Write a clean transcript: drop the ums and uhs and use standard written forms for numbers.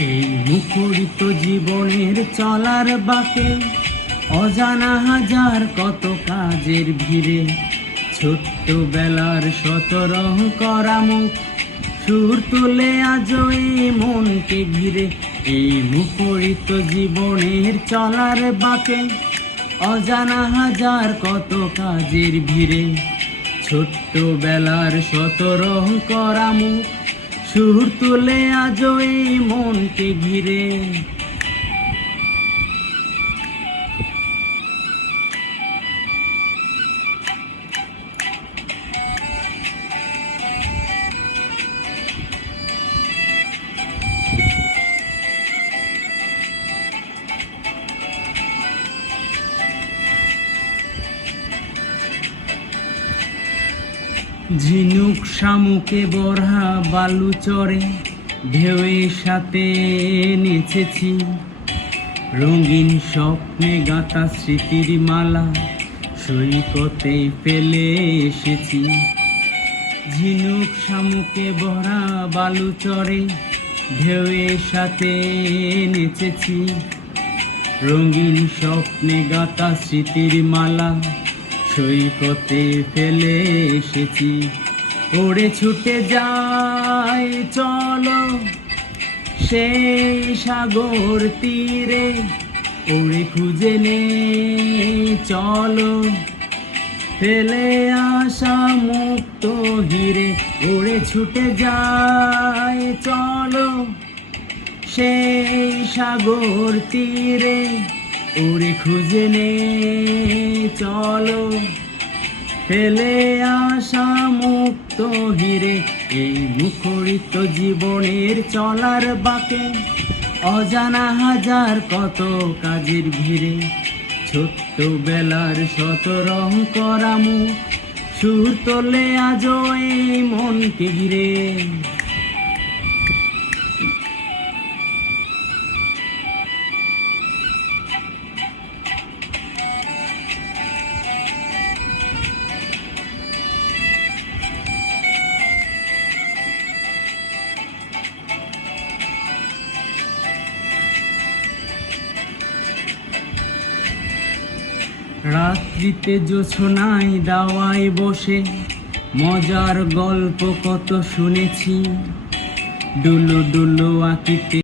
এই মুখরিত জীবনের চলার বাঁকে অজানা হাজার কত কাজের ভিড়ে ছোট্টবেলার সতরহ করা মুখ সুর তুলে আজও এই মনকে ঘিরে। এই মুখরিত জীবনের চলার বাঁকে অজানা হাজার কত কাজের ভিড়ে ছোট্টবেলার সতরহ করা মুখ সুর তুলে আজও এই মনকে ঘিরে। ঝিনুক শামুকে বরহা বালু চরে ঢেউয়ের সাথে নেচেছি, রঙিন স্বপ্নে গাঁথা স্মৃতির মালা সৈকতে ফেলে এসেছি। ঝিনুক শামুকে ভরা বালু চরে ঢেউয়ের সাথে নেচেছি, রঙিন স্বপ্নে গাঁথা স্মৃতির মালা সৈকতে ফেলে এসেছি। ওড়ে ছুটে যাই চলো সেই সাগর তীরে, ওড়ে খুঁজে নে চলো ফেলে আসা মুক্ত হিরে। ওড়ে ছুটে যাই চলো সেই সাগর তীরে, ওরে খুঁজে নে চলো ফেলে আসা মুক্ত হিরে। এই মুখরিত জীবনের চলার বাঁকে অজানা হাজার কত কাজের ভিড়ে ছোট্টবেলার সতরহ করা মুখ সুর তোলে আজও এই মনকে ঘিরে। রাত্রিতে জোছনায় দাওয়ায় বসে মজার গল্প কত শুনেছি, ডুলো ডুলো আঁকিতে